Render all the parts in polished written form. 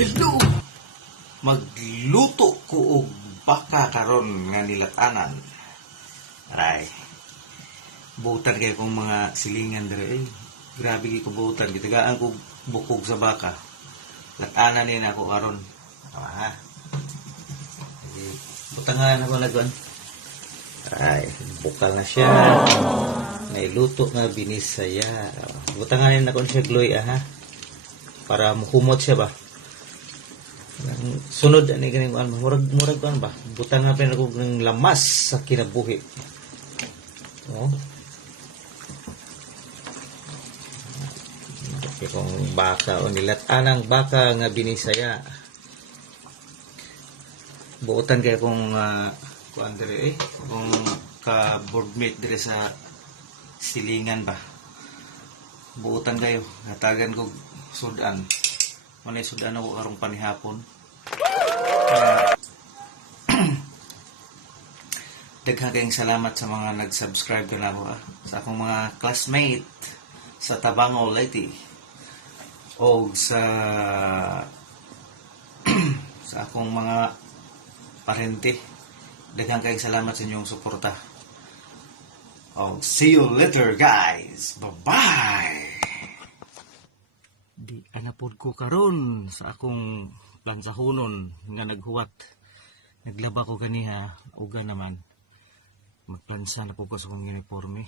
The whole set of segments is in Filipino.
Hello! Magluto ko og baka karon nga nilatanan. Ay. Butan kay kong mga silingan dire. Grabe gi ko butan gitagaan ko bukog sa baka. Latanan ni ako karon. Ha. Butangan ako lagon. Ay, bukal na siya. Nailuto nga binisaya. Butanganin ako siya gloy ha. Para mukumot siya ba. Sunod ani ganing murag kan ba. Butang nga pin ako ng lamas sa kinabuhi. Oh. Kung baka o nilatanang baka nga binisaya. Buotan kay kung kuan dire kung ka boardmate dire sa silingan ba. Buotan kayo, hatagan ko sudan. Manay sudan ako karong panihapon. Daghang kayong salamat sa mga nag-subscribe na ako sa akong mga classmate sa Tabango Leyte o sa sa akong mga parente. Daghang kayong salamat sa inyong suporta. Oh, see you later guys. Bye-bye. Di anapod ko karon sa akong plansahonon nga naghuwat. Naglaba ko ganiha uga naman. Magplansa na ko sa akong uniforme.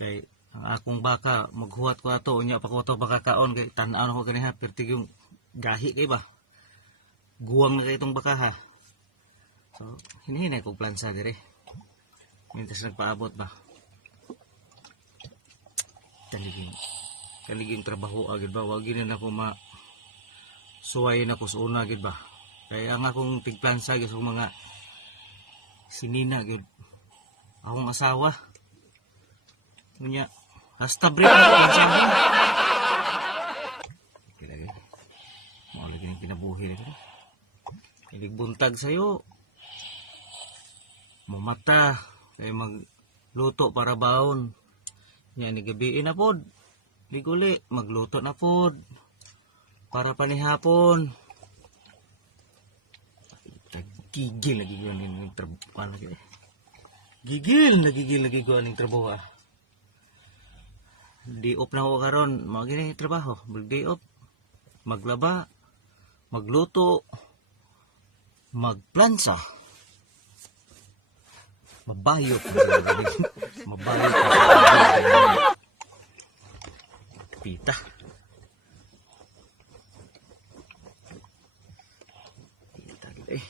Kay ang akong baka maghuwat ko ato unya pa ko to baka kaon kay tan-aw ko ganiha pertig yung gahi kay ba. Guwang na kay itong baka ha. So hinihinay ko plansa dire. Mintas nagpaabot ba. Kaliging trabaho agad ba wag gina na ko ma suway na ko sa una agad ba kaya ang akong tigplansa sa mga sinina agad akong asawa ngunya hasta break na ko sa akin kaya mo lagi ang kinabuhi na kilig buntag sayo mumata kaya magluto para baon. Yan, gabiin na pod. Liguli, magluto na pod. Para panihapon. Gigil lagi ko ng trabaho. Gigil lagi ko ng trabaho. Day off na ako karon. Magiging trabaho. Mag-day off. Maglaba. Magluto. Magplansa. Mabayot. Mabayot. Pita. Pita gitu eh.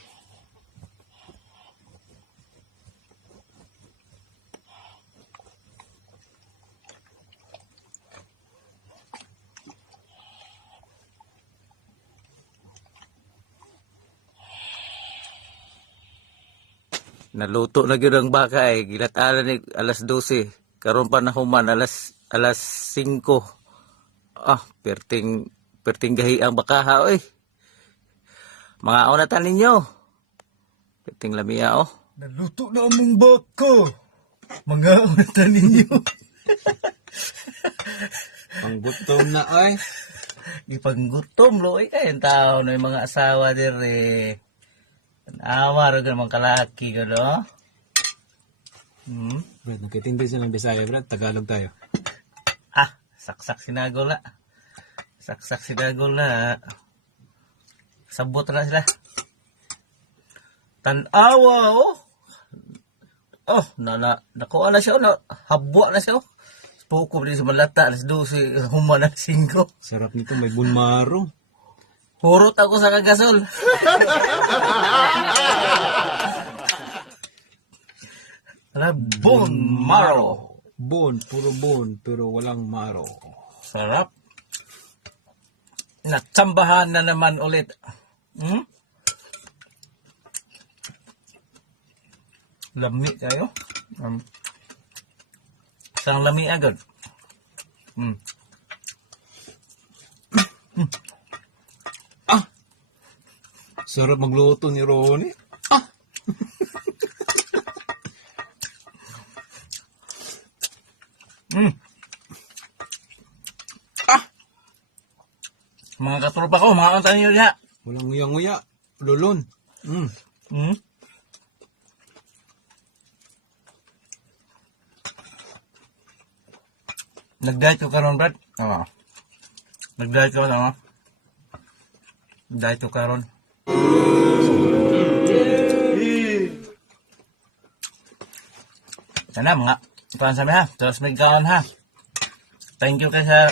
Naluto na gyud ang baka eh. Gilatalan ni alas 12. Karon pa na human alas 5. Ah, perting gahi ang baka ha oy. Mga onatan ninyo. Perting lamia oh. Naluto na among baka. Mga onatan ninyo. Panggutom na ay. Di panggutom lo kay tao na yung mga asawa dire. Awa ro mga kalaki gano. Brad, nakitindi siya ng Bisaya, Brad. Tagalog tayo. Ah, saksak sinagol na. Saksak sinagol na. Sabot na sila. Tanawa oh. Oh, nakuha na siya oh. Habwa na siya oh. Pukom din sa malata. Alas 12, human na 5. Sarap nito, may bunmarong. Hurot ako sa kagasol. Bone marrow. Puro bone, pero walang maro. Sarap. Natsambahan na naman ulit. Lami kayo. Isang lami agad. Sarap magluto ni Ronnie. Mga katropa ko, mga kanta niyo niya. Walang nguya-nguya. Lulon. Hmm? Nag-diet ko karon, Brad. Oo. Nag-diet ko, ano? Diet ko karon. Sana mga tuan sabi ha. Terus may kaon ha. Thank you kay sa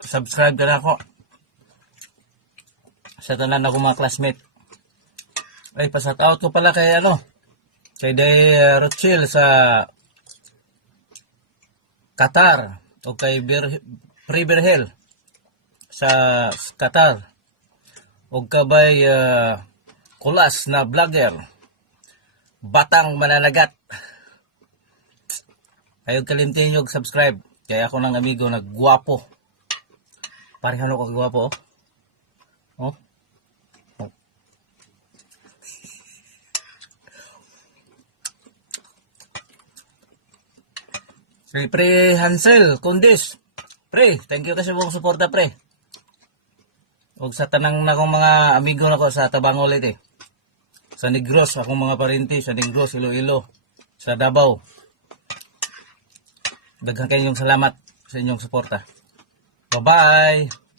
subscribe ka na ako. Sa tanan ako mga classmate. Ay, pa-shoutout ko pala kay ano. Kay Day Rochil sa Qatar. O kay Free Berhel sa Qatar. O kabay Kulas na vlogger. Batang Mananagat. Ayaw kalimtin nyo subscribe. Kaya ako ng amigo nagguwapo. Parehan ako kagwapo. Oh. Oh. Si Pre Hansel Kundis. Pre, thank you kasi buong suporta, pre. Huwag sa tanang na kong mga amigo na ko sa Tabango ulit eh. Sa Negros, akong mga parinti, sa Negros, Iloilo, sa Davao. Daghang kayong salamat sa inyong suporta. Bye-bye!